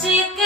magic